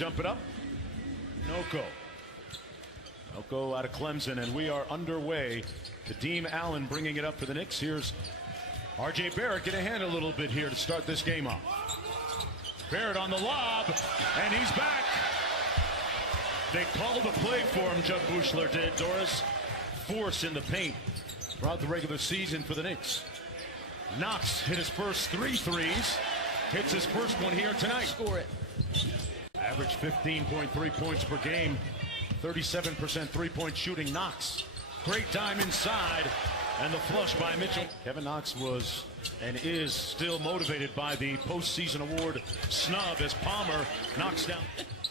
jump it up. Noko out of Clemson, and we are underway. Kadeem Allen bringing it up for the Knicks. Here's R.J. Barrett getting a hand a little bit here to start this game off. Barrett on the lob, and he's back. They called a play for him, Jud Buechler did. Doris, force in the paint throughout the regular season for the Knicks. Knox hit his first 3 threes. Hits his first one here tonight. Score it. Average 15.3 points per game. 37% three-point shooting. Knox, great time inside, and the flush by Mitchell. Kevin Knox was and is still motivated by the postseason award snub as Palmer knocks down.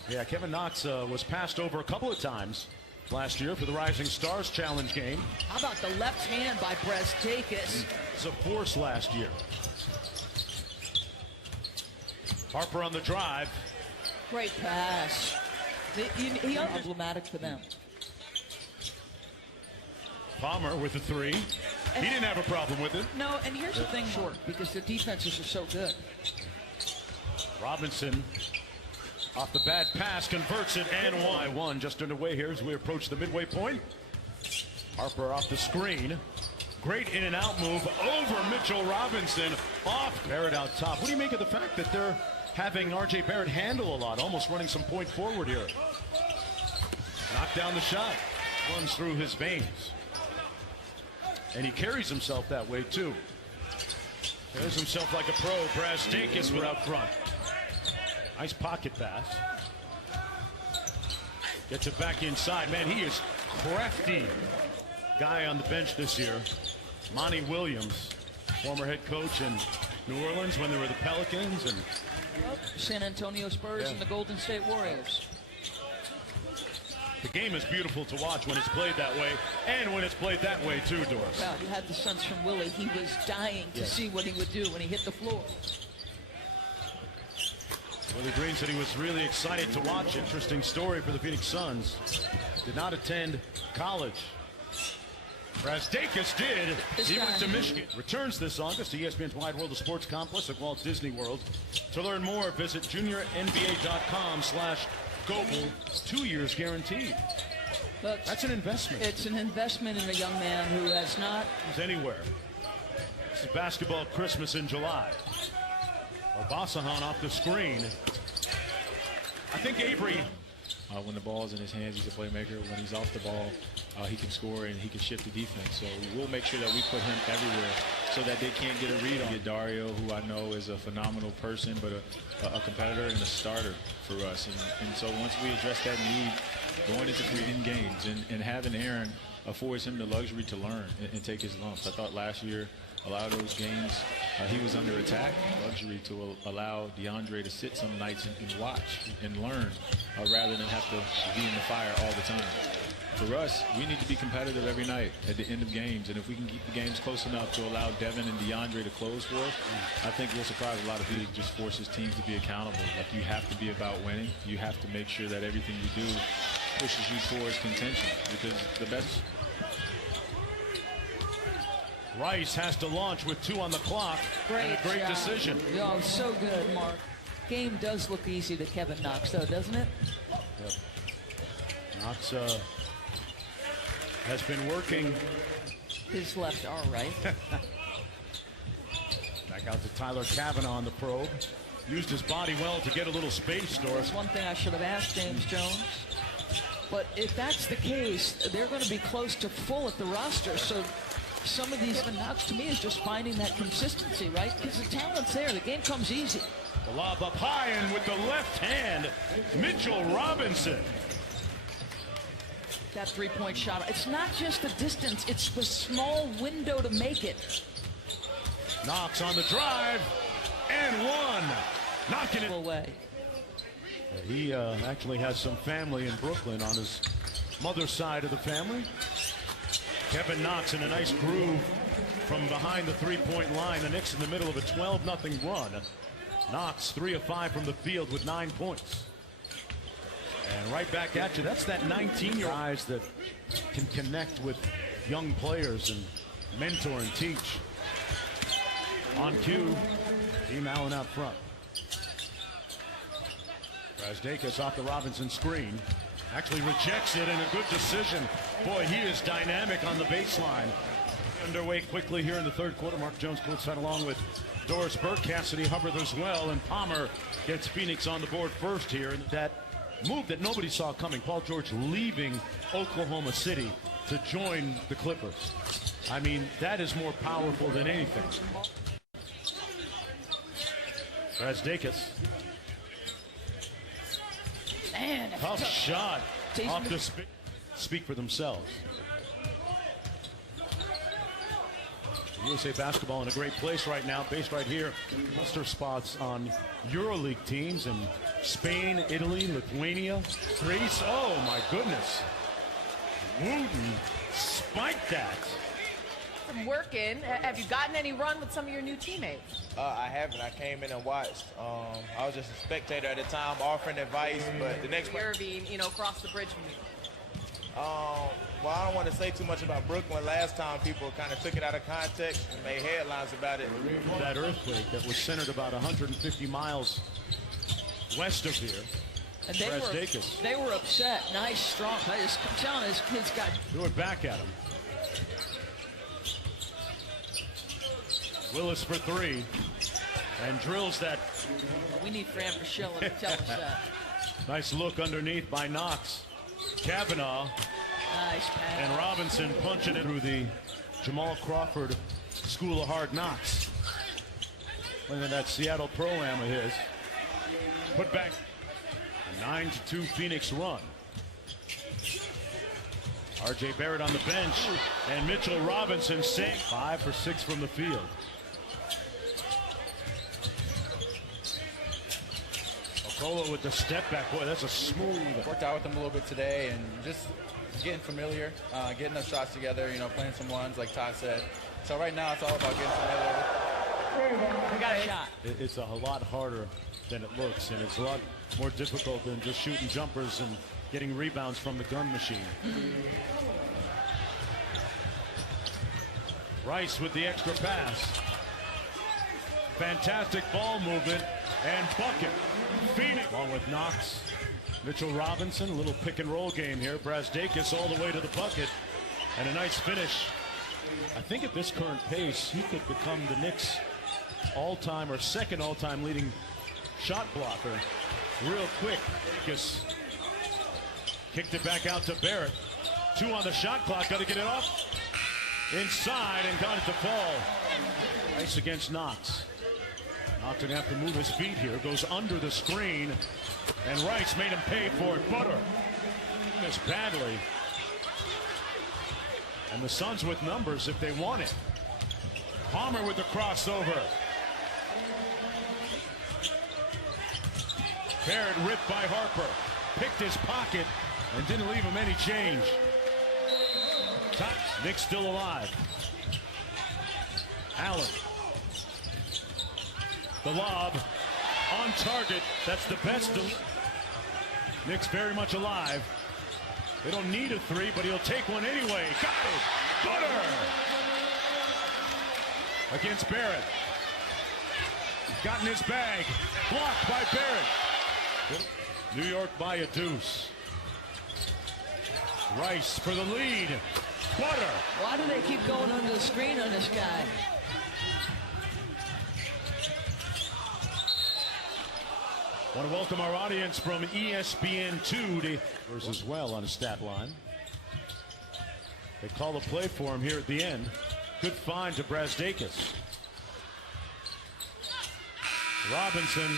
Yeah, Kevin Knox was passed over a couple of times last year for the Rising Stars Challenge game. How about the left hand by Brazdeikis? It was a force last year. Harper on the drive. Great pass. He problematic for them. Palmer with the 3. He didn't have a problem with it. No, and here's the thing, short, because the defenses are so good. Robinson off the bad pass, converts it, and 1 just underway here as we approach the midway point. Harper off the screen. Great in and out move over Mitchell Robinson. Off Barrett out top. What do you make of the fact that they're having R.J. Barrett handle a lot, almost running some point forward here? Knocked down the shot. Runs through his veins. And he carries himself that way, too. Carries himself like a pro. Brazdeikis with out front. Nice pocket pass. Gets it back inside. Man, he is crafty. Guy on the bench this year, Monty Williams, former head coach in New Orleans when they were the Pelicans and San Antonio Spurs and the Golden State Warriors. The game is beautiful to watch when it's played that way, and when it's played that way too, Doris. Well, you had the sense from Willie. He was dying to see what he would do when he hit the floor. Willie Green said he was really excited to watch. Interesting story for the Phoenix Suns. Did not attend college. Brazdeikis did. He went to Michigan. Returns this August to ESPN's Wide World of Sports Complex at Walt Disney World. To learn more, visit juniornba.com/Goble. 2 years guaranteed. But that's an investment. It's an investment in a young man who has not anywhere. This is basketball Christmas in July. Obasahan off the screen. I think Avery. When the ball's in his hands, he's a playmaker. When he's off the ball, he can score and he can shift the defense. So we'll make sure that we put him everywhere so that they can't get a read on Dario, who I know is a phenomenal person, but a competitor and a starter for us. And so once we address that need going into 3 games and having Aaron affords him the luxury to learn and take his lumps. I thought last year, a lot of those games, he was under attack. Luxury to allow DeAndre to sit some nights and watch and learn rather than have to be in the fire all the time. For us, we need to be competitive every night at the end of games. And if we can keep the games close enough to allow Devin and DeAndre to close for us, I think we'll surprise a lot of people. Just forces teams to be accountable. Like, you have to be about winning. You have to make sure that everything you do pushes you towards contention, because the best. Rice has to launch with 2 on the clock. Great decision. Oh, so good, Mark. Game does look easy to Kevin Knox, though, doesn't it? Yep. Knox has been working his left arm, right? Back out to Tyler Kavanaugh on the probe. Used his body well to get a little space, Doris. That's one thing I should have asked James Jones. But if that's the case, they're going to be close to full at the roster. So some of these Kevin Knox, to me, is just finding that consistency, right? Because the talent's there. The game comes easy. The lob up high, and with the left hand, Mitchell Robinson. That three-point shot. It's not just the distance. It's the small window to make it. Knox on the drive, and 1. Knocking it away. He actually has some family in Brooklyn on his mother's side of the family. Kevin Knox in a nice groove from behind the three-point line. The Knicks in the middle of a 12-0 run. Knox 3 of 5 from the field with 9 points. And right back at you. That's that 19-year-old guys that can connect with young players and mentor and teach. On cue, Kadeem Allen out front. Brazdakis off the Robinson screen. Actually rejects it, and a good decision. Boy, he is dynamic on the baseline. Underway quickly here in the third quarter. Mark Jones courtside along with Doris Burke, Cassidy Hubbard as well, and Palmer gets Phoenix on the board first here. And that move that nobody saw coming, Paul George leaving Oklahoma City to join the Clippers. I mean, that is more powerful than anything. Brazdakis. Man, Tough shot off the speak for themselves. USA basketball in a great place right now, based right here. Cluster spots on EuroLeague teams in Spain, Italy, Lithuania, Greece. Oh my goodness. Wooten spiked that. Some work in. Have you gotten any run with some of your new teammates? I haven't. I came in and watched. I was just a spectator at the time, offering advice, but the next Irving, crossed the bridge from you. Well, I don't want to say too much about Brooklyn. Last time people kind of took it out of context and made headlines about it. That earthquake that was centered about 150 miles west of here. And they were upset. Nice, strong players. I'm telling you, his kids got... Threw it back at him. Willis for three. And drills that. We need Fran Fraschilla to tell us that. Nice look underneath by Knox. Kavanaugh. Nice pass. And Robinson punching it through the Jamal Crawford School of Hard Knocks. And then that Seattle Pro-Am of his. Put back a 9-2 Phoenix run. R.J. Barrett on the bench. And Mitchell Robinson saying 5 for 6 from the field. Okola with the step back. Boy, that's a smooth. Worked out with him a little bit today and just getting familiar, getting those shots together, playing some ones like Todd said. So right now it's all about getting familiar. We got a shot. It's a lot harder than it looks, and it's a lot more difficult than just shooting jumpers and getting rebounds from the gun machine. Rice with the extra pass. Fantastic ball movement and bucket. Phoenix along with Knox, Mitchell Robinson, a little pick and roll game here. Brazdakis all the way to the bucket, and a nice finish. I think at this current pace, he could become the Knicks' all-time or second all-time leading shot blocker real quick. Just kicked it back out to Barrett. 2 on the shot clock, got to get it off. Inside and got it to fall. Rice against Knox. Knox didn't have to move his feet here. Goes under the screen. And Rice made him pay for it. Butter missed badly. And the Suns with numbers if they want it. Palmer with the crossover. Barrett ripped by Harper. Picked his pocket and didn't leave him any change. Knicks still alive. Allen. The lob on target. That's the best. Knicks very much alive. They don't need a three, but he'll take one anyway. Got it. Butter against Barrett. Got in his bag. Blocked by Barrett. New York by a deuce. Rice for the lead. Butter. Why do they keep going under the screen on this guy? Want to welcome our audience from ESPN2 to as well on a stat line. They call the play for him here at the end. Good find to Brazdakis. Robinson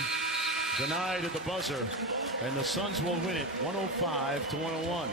denied at the buzzer, and the Suns will win it 105-101.